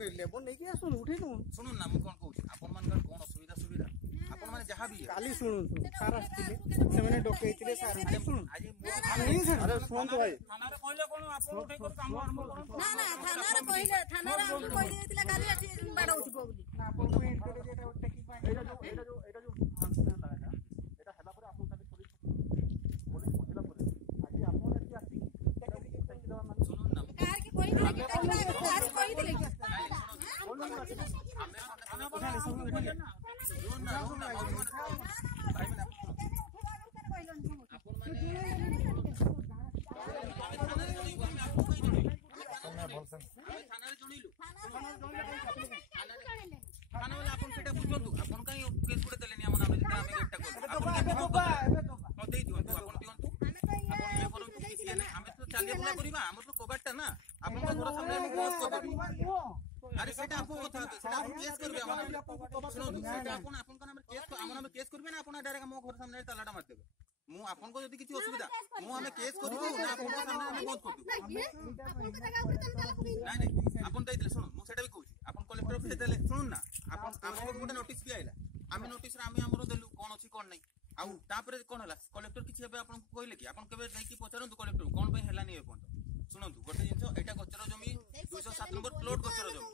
Labour नहीं आसुन उठे शुणु ना मुझे कौन कहूँ आपण मान कौन असुविधा सुविधा आपण मैंने जहाँ भी काली शुणु सार आसते डकई सार शुणु अरे शुणु भाई थाना कहले कोन आपण उठे कर काम आरंभ करू ना ना थाना कहले थाना हम कहले काली बाडा उठिबो बोली ना आपण को एंड करे जेटा टेकिंग पॉइंट एटा जो आंसर लागा एटा हला पर आपण खाली पुलिस पहुंचला पर आज आपण एटी आसी टेकिंग दवा मान सुनो ना कार की कोई नहीं कार कोई नहीं थाना पर सुनो ना भाई मैंने आपण थाना वाला आपण सेटा बुझंतु आपण काई केस गुडे देलेनी हमन हम जेटा हम एकटा कर आपण देई दियंतु आपण दियंतु आपण ले करंतु किसी नै हम तो चालिए बुला करिबा हम तो कोबाटा ना आपण का घर सामने हम केस कर देबी अरे सेटा आपको कथा सेटा आपण केस करबे हमन सुनो सेटा आपण आपण का नाम केस हमन केस करबे ना आपण डायरेक्ट मो घर सामने तालाटा मार देबे मु आपन को यदि किछि असुविधा मु हमें केस करबो ना आपन को सामने हम बंद कर देबो आपन को जगह उठे तन ताला पुरी नहीं नहीं आपन दैले सुनो मु सेटा भी कहूची आपन कलेक्टर ऑफिस देले सुनो ना आपन हमको गोटे नोटिस भी आइला आमे नोटिस रे आमे हमरो देलु कोन अछि कोन नै आउ तापरे कोन हला कलेक्टर किछि हेबे आपन को कहले कि आपन केबे जाई कि पचारंतु कलेक्टर कोन पे हला नै ए पॉइंट सुनंतु गोटे जिंस एटा गचर जमी 207 नंबर प्लॉट गचर जमी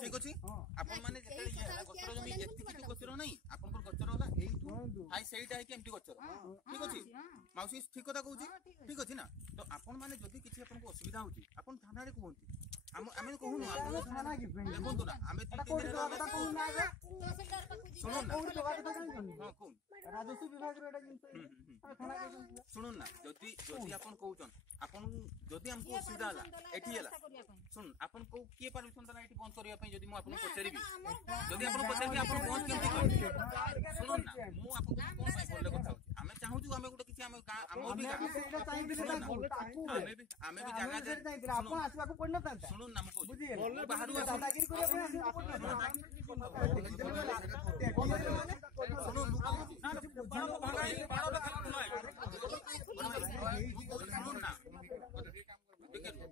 ठीक अछि आपन माने जेते ये गचर जमी एति किछि गचर नै आपन को गचर होला एइटु हाई सेइटा है कि एमटी गचर ठीक अछि माउसी ठीक कथा कहूची ठीक अछि ना तो आपन माने जदि किछि आपन को असुविधा होची आपन थाना रे कहूंती आमे कहूनु आपन थाना की देखंतु ना आमे 3 दिन कथा कहू ना सुनो ना कोन कथा कहू हां कोन राजस्व विभाग रे एटा जिंस थाना के सुनो ना जदि आपन कहउचन आपन जदि हमको असुविधा हला एठी हला सुन आपन को के परमिशन दला एठी बंद करिया पई जदि मु आपन पचेरिबी जदि आपन पचेरिबी आपन बंद केमति कर सुनो ना मु आपन को कोन पई बोलले कथा होची आमे चाहूछु आमे गुटे किछि आमे हमर भी एटा चाहिए आमे भी जगह दे आपन आसबा को पड़ना था सुनो ना मु कहू बाहरु दादागिरी करे सुनो मु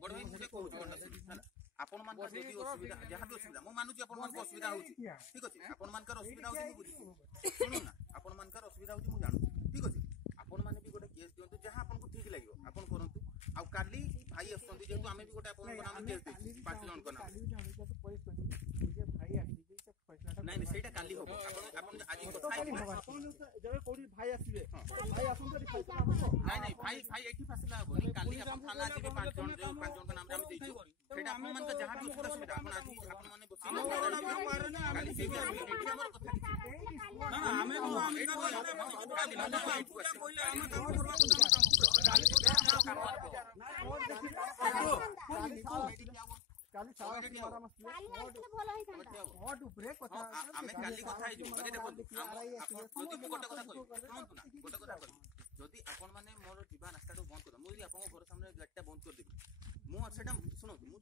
बड़ भाई मुझे कहूँ आपण मान जदि असुविधा जहाँ भी असुविधा मु मानुची आपण मान असुविधा होची ठीक अछि आपण मान कर असुविधा होची मु बुझी सुनो ना आपण मान कर असुविधा होची मु जानू ठीक अछि आपण माने भी गोटे केस दियंतु जहाँ आपण को ठीक लागियो आपण करंतु आ काली भाई असंती जेतु आमे भी गोटे आपण को नाम केस दे 5 जन को नाम मुझे भाई आसी से फैसला नहीं सेटा काली हो आपण आज कथा है आपण जब कोडी भाई आसीबे भाई आसुन तो फैसला हो नहीं भाई एठी फैसला हो नहीं काली आपण थाना जी 5 जन का नाम हम देइछु सेटा आपण मान का जहाँ भी असुविधा आपण आज आपण माने बसी काली से भी एठी हमर कथा ना ना हमें काली ना कहले हम काम करबा काली सारा मारा मस्त हॉट ऊपर कथा हमें काली कथा आइ जो देखो आपण जदि मु गोटे कथा कहू सुनंतु ना गोटे कथा कहू जदि आपण माने मोर जीवा रास्ता तो बंद कर मु यदि आपण घर सामने गेटटा बंद कर देबी मु सेटा सुनंतु मु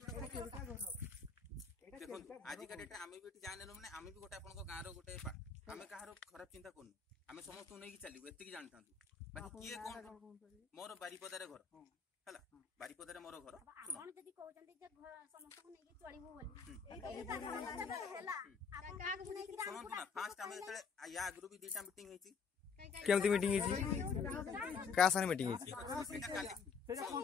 देखो आज का डेट आमे भी जाने माने आमे भी गोटे आपण गाँ रो गोटे आमे कहारो खराब चिंता करनु आमे समस्त नै चलू एति जानतांतु बाकी किए कोन मोर बारीपदारे घर हला बारीपदारे मोर घर आपण जदी कहउचंती जे समस्त को नै चलिबो बोली एटा हेला आपण का को नै सुनंतु ना फास्ट आमे एतले या आगरु भी दीटा मीटिंग हेची केमती मीटिंग हेची का साने मीटिंग हेची सेटा कोन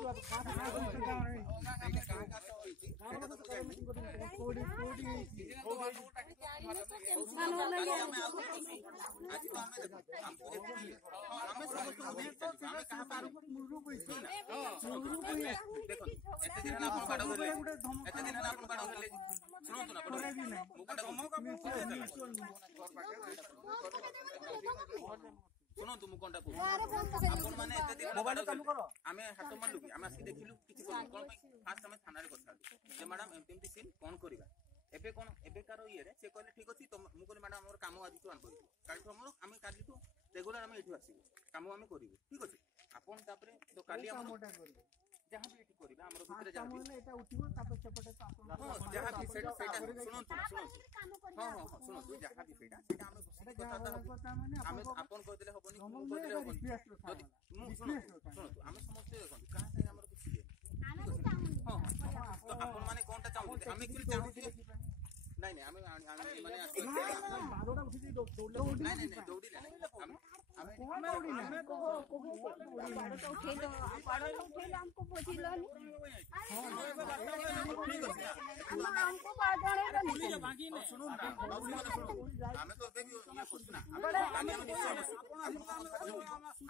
सुनो तुम कोनटा को आपण माने एते दिन आमे हाथ मारलु कि आमे आसी देखिलु किछि कोन कोन फास्ट आमे थाना रे कथा जे मैडम एमटी सीन कोन करिबा एबे कोन एबे कारो ये रे से कहले ठीक अछि तो मु कहले मैडम हमर काम आज तो आन करिबो काल तो हमर आमे काली तो रेगुलर आमे इठु आसीबो काम आमे करिबो ठीक अछि आपण तापरे तो काली हम मोटा करिबो जहां भी इठी करिबा हमर भितरे जा हमने एटा उठिबो तापर सेपटे तो आपण जहां भी सेटा सुनो हां सुनो तू जहां भी सेटा आमे कथा आमे आपण कह देले होबनी मु कह देले होबनी मु सुनो आमे समस्त देखन कहां से हमर किछि आमे चाहूनी हां तो आपण माने कोनटा चाहू आमे कि चाहू ନାଇଁ ନାଇଁ ଆମେ ମାନେ ବାଡ଼ଟା ଉଠିଛି ଦୌଡ଼ିଲେ ନାଇଁ ନାଇଁ ଦୌଡ଼ିଲେ ନାଇଁ हमको बुझिलोनी ଠିକ ଅଛି हमको बात जणेलोनी ଶୁଣୁ ନା ଆମେ ତ ଏବେ ବି ଇଏ କରୁଛୁ ନା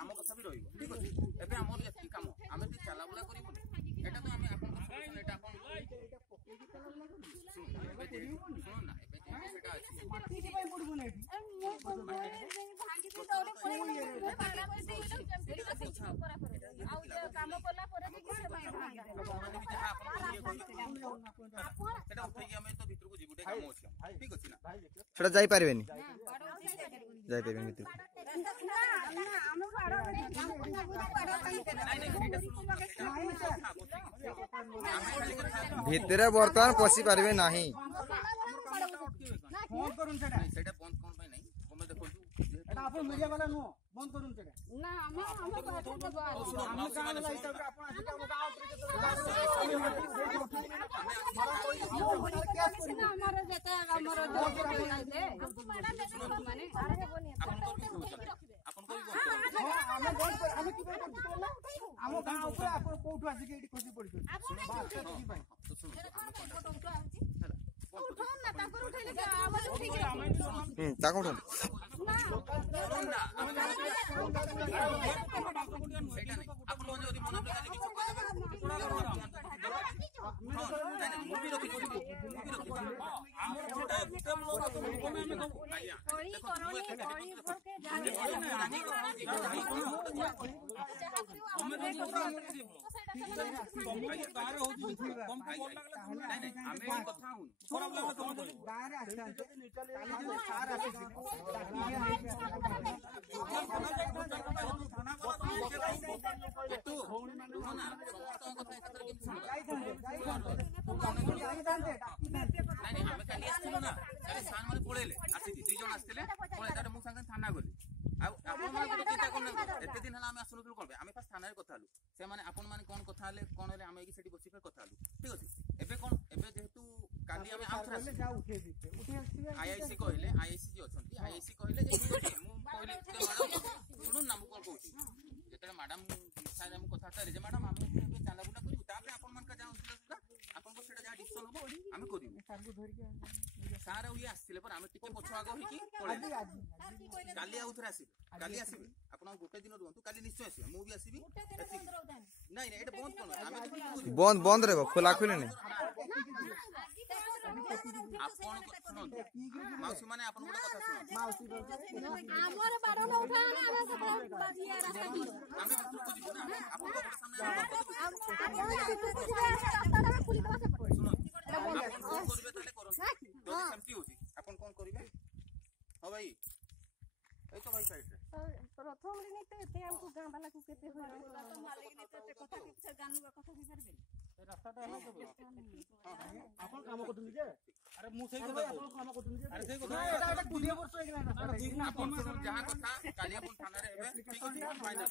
ଆମ କଥା ବି ରହିବ ଠିକ ଅଛି ଏବେ ଆମର ଯେତିକି କାମ ଆମେ ଟିକେ ଚାଲାବୁଲା କରିବୁନି ଏଇଟା ତ ଆମେ ଆପଣଙ୍କ ଏଇଟା ଆପଣ ଶୁଣୁ ନା ଏବେ ସେଟା ଅଛି काम कला ସେଟା ଉଠେଇକି ଆମେ ତ ଭିତରକୁ ଯିବୁ ଟିକେ କାମ ଅଛି ଠିକ ଅଛି ନା ସେଟା ଯାଇ ପାରିବେନି ଯାଇ ପାରିବେନି ଭିତରକୁ ଭିତରେ ବର୍ତ୍ତମାନ ପଶି ପାରିବେ ନାହିଁ ସେଇଟା ବନ୍ଦ କଣ ପାଇଁ ନାହିଁ ତମେ ଦେଖନ୍ତୁ এটা আপন মিডিয়া वाला নো বন্ধ করুন সেটা ना हम ଆମ ଗାଁ ଉପରେ ଆପଣ କୋଉଠୁ ଆସିକି ଏଠି ଖସି ପଡିଛନ୍ତି ତାକୁ ଉଠନ୍ତୁ ପଳେଇଲେ ଆସିକି 2 ଜଣ ଆସିଥିଲେ ପଳେଇ ମୁଁ ସାଙ୍ଗେ ଥାନା ଗଲି ଆଉ ଆପଣମାନେ ଚିନ୍ତା କରୁନାହାନ୍ତି ଏତେ ଦିନ ହେଲା ଆମେ ଆସୁନଥିଲୁ କଣ ପାଇଁ ଆମେ ଫାଷ୍ଟ ଥାନାରେ କଥା ହେଲୁ ସେମାନେ ଆପଣମାନେ କଣ କଥା ହେଲେ କଣ ହେଲେ ଆମେ ସେଠି ବସି କଥା ହେଲୁ ଠିକ ଅଛି ଏବେ କଣ ଏବେ ଯେହେତୁ କାଲି ଆମେ ଆଇଆଇସି କହିଲେ ଆଇଆଇସି ଯିଏ ଅଛନ୍ତି ଆଇଆଇସି କହିଲେ ଯେ ମୁଁ କହିଲି ଶୁଣୁନ ନା ମୁଁ କଣ କହୁଛି ଯେତେବେଳେ ମ୍ୟାଡାମ ସାଙ୍ଗରେ ମୁଁ କଥା ହେଲି ଯେ ମ୍ୟାଡାମ ଆମେ ଏବେ ଚାଲାବୁଲା କରିବୁ ତାପରେ ଆପଣମାନଙ୍କ ଯାହା ସୁଧା ଆପଣଙ୍କ ସେଇଟା ଯାହା ଡିସିସନ ହବ ଆମେ କରିବୁ ସାର୍ ଇଏ ଆସିଥିଲେ ପରେ ଆମେ ଟିକେ ପଛ ଆଗ ହେଇକି କାଲି ଆଉ ଥରେ ଆସିବେ କାଲି ଆସିବେ ଆପଣ ଗୋଟେ ଦିନ ରୁହନ୍ତୁ କାଲି ନିଶ୍ଚୟ ଆସିବେ ମୁଁ ବି ଆସିବି ନାଇଁ ନାଇଁ ଏଇଟା ବନ୍ଦ କଣ ଆମେ ବନ୍ଦ ବନ୍ଦ ରହିବ ଖୋଲା ଖୋଲି ନାହିଁ ଆପଣ ଶୁଣନ୍ତୁ ମାଉସୀ ମାନେ ଆପଣ ଗୋଟେ କଥା ଶୁଣନ୍ତୁ ଆମର ବାରଣ ଉଠାନା ଆମେ ଭିତରକୁ ଯିବୁ ନା ଆପଣଙ୍କ ଗୋଟେ ସାମ୍ନାରେ କରିବେ ତାହେଲେ କରନ୍ତୁ ଯଦି ସେମିତି ହଉଛି ଆପଣ କଣ କରିବେ ହଁ ଭାଇ এই তো ভাই সাইডে প্রথম দিন তো এতে আমকো গাঁ বালা কো কেতে হই তো মালিক নি তো কথা কিছু জানবা কথা কি করবে রাস্তাটা হলো তো আপন কাম করতুনি যে আরে মু সেই কথা আপন কাম করতুনি যে আরে সেই কথা এটা 20 বছর হই গলা না আপন যাহা কথা কালি আপন থানারে হেবে ঠিক আছে ফাইনাল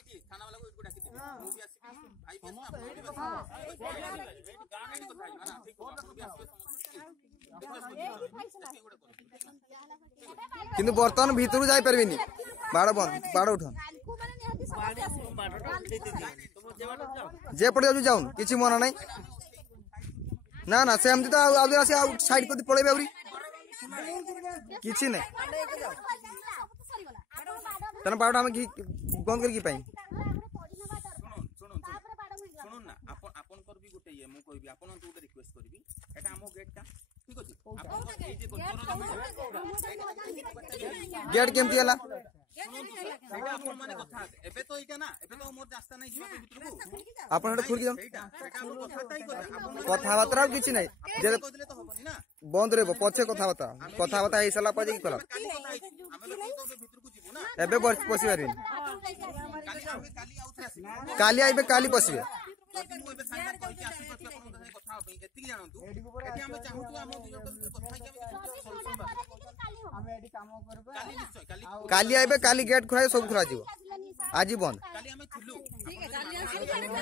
এটি থানা वाला को इनको डाकी दे ମୁଁ ବି ଆସିବି ଭାଇ ବି ଆସିବ ଗାଁ ରେ କଥା ନା ଠିକ ଆପଣ ବି ଆସିବେ କିନ୍ତୁ ବର୍ତ୍ତମାନ ଭିତରୁ ଯାଇ ପାରିବେନି ବାଡ ବନ୍ଦ ବାଡ ଉଠନ୍ ଯେ ପଟେ ଯାଉଛୁ ଯାଉନ୍ କିଛି ମନା ନାହିଁ ନା ନା ସେମିତି ତ ଆଉ ଆସି ଆଉ ସାଇଡ କରି ପଳେଇବେ ଆହୁରି କିଛି ନାହିଁ ତେଣୁ ବାଡ ଆମେ ବନ୍ଦ କରିକି ପାଇଁ শুনুন না আপনার বি গোটে ইয়ে মু কইবি আপনার গোটে রিকোয়েস্ট করবি এটা আমো গেটটা ঠিক আছে আপন এই যে গেট কেমতি হলা সেইটা আপন মানে কথা এবে তো এইটা না এবে তো মোর রাস্তা নাই ଯିବା ভিতরକୁ আপন এটা খুলকি যাও সেইটা সেটা আমো কথাটাই কথা আপন কথাবার্তা কিছু নাই যে কইলে তো হবনি না বন্ধ রইব পছে কথাবার্তা হেই সালা পজে কি কলা কালি কথা হইছি আমি তো ভিতরକୁ ଯିବୁ না এবে পশি পারিনি কালি আউথে আসি কালি আইবে কালি পশিবে ଯଦି ମୁଁ ଏବେ ସାଙ୍ଗେ କହିକି ଆସିପାରୁଛି ଆପଣଙ୍କ ସାଙ୍ଗେ କଥା ହେବା ପାଇଁ ଏତିକି ଜାଣନ୍ତୁ ଏଠି ଆମେ ଚାହୁଁଛୁ ଆମ ଦୁଇ ଜଣଙ୍କ ଭିତରେ କଥା ହେଇକି ଆମେ ସଲ୍ୟୁସନ୍ ବାହାର ଆମେ ଏଠି କାମ କରିବା କାଲି ନିଶ୍ଚୟ କାଲି ଆଇବେ, କାଲି ଗେଟ୍ ଖୋଲା ସବୁ ଖୋଲା ଯିବ, ଆଜି ବନ୍ଦ। କାଲି ଆମେ ଥିଲୁ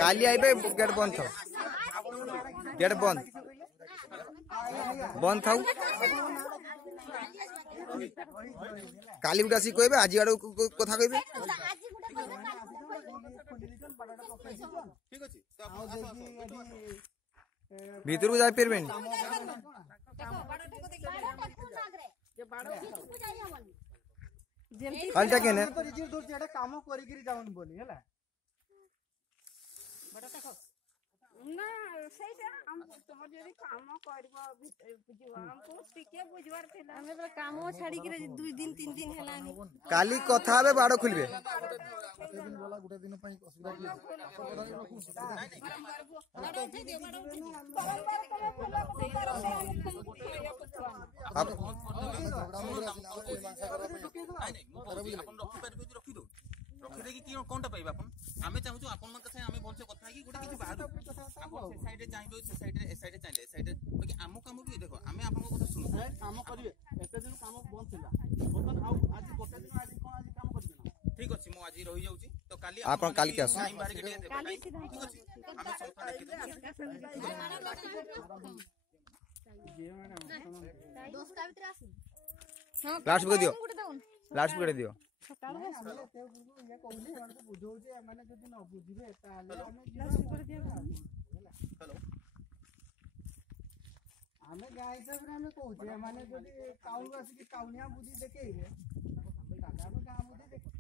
କାଲି ଆଇବେ, ଗେଟ୍ ବନ୍ଦ ଥାଉ, ଗେଟ୍ ବନ୍ଦ ବନ୍ଦ ଥାଉ। କାଲି ଗୋଟେ ଆସିକି କହିବେ, ଆଜି ଆଡକୁ କଥା କହିବେ। ଠିକ ଅଛି ତ ଆପଣ ଆସ ଭିତରକୁ ଯାଇପାରିବେନି। କାଲିଟା କେନେ କାମ କରିକିରି ଯାଉନି ବୋଲି ହେଲା। ନା ସେଇଟା ତମର ଯଦି କାମ କରିବ ବୁଝିବ ଆମକୁ ଟିକେ ବୁଝିବାର ଥିଲା। ଆମେ ପୁରା କାମ ଛାଡିକି 2 ଦିନ 3 ଦିନ ହେଲାନି। କାଲି କଥା ହେବେ, ବାଡ଼ ଖୋଲିବେ। ରଖିଦେଇକି କି କଣଟା ପାଇବେ ଆପଣ? ଆମେ ଚାହୁଁଛୁ ଆପଣଙ୍କ ସାଙ୍ଗେ ଆମେ ଭଲସେ କଥା ହେଇକି ଗୋଟେ କିଛି ବାହାରୁ ଆପଣ ସେ ସାଇଡରେ ଚାହିଁବେ, ସେ ସାଇଡରେ ଏ ସାଇଡରେ ଚାହିଁଲେ ଏ ସାଇଡରେ ବାକି ଆମ କାମ ବି ଦେଖ ଆମେ ଆପଣଙ୍କ କଥା ଶୁଣୁ କାମ କରିବେ। ଏତେ ଦିନ କାମ ବନ୍ଦ ଥିଲା, ବର୍ତ୍ତମାନ ଆଉ ଆଜି ଗୋଟେ ଦିନ ଆଜି କଣ ଆଜି କାମ କରିବେ ନା? ଠିକ ଅଛି ମୁଁ ଆଜି ରହିଯାଉଛି ତ କାଲି ଆପଣ କାଲିକି ଆସନ୍ତୁ। ଟାଇମ୍ ବାହାରିକି ଟିକେ ଦେବେ। ଠିକ ଅଛି ଆମେ ସଂସ୍ଥା ଦେଖିଦେବୁ। 10ଟା ଭିତରେ ଆସିବୁ। ଲାଷ୍ଟ ବୁକେ ଦିଅ, ଲାଷ୍ଟ ବୁକେ ଦିଅ। ବୁଝଉଛି ଏମାନେ ଯଦି ନ ବୁଝିବେ ତାହେଲେ ଆମେ ଗାଁ ହିସାବରେ ଆମେ କହୁଛେ, ଏମାନେ ଯଦି ଟାଉନରୁ ଆସିକି ଟାଉନିଆ ବୁଝି ଦେଖେଇବେ ତାହେଲେ ଆମେ ଗାଁ ବୁଝି ଦେଖେଇବେ।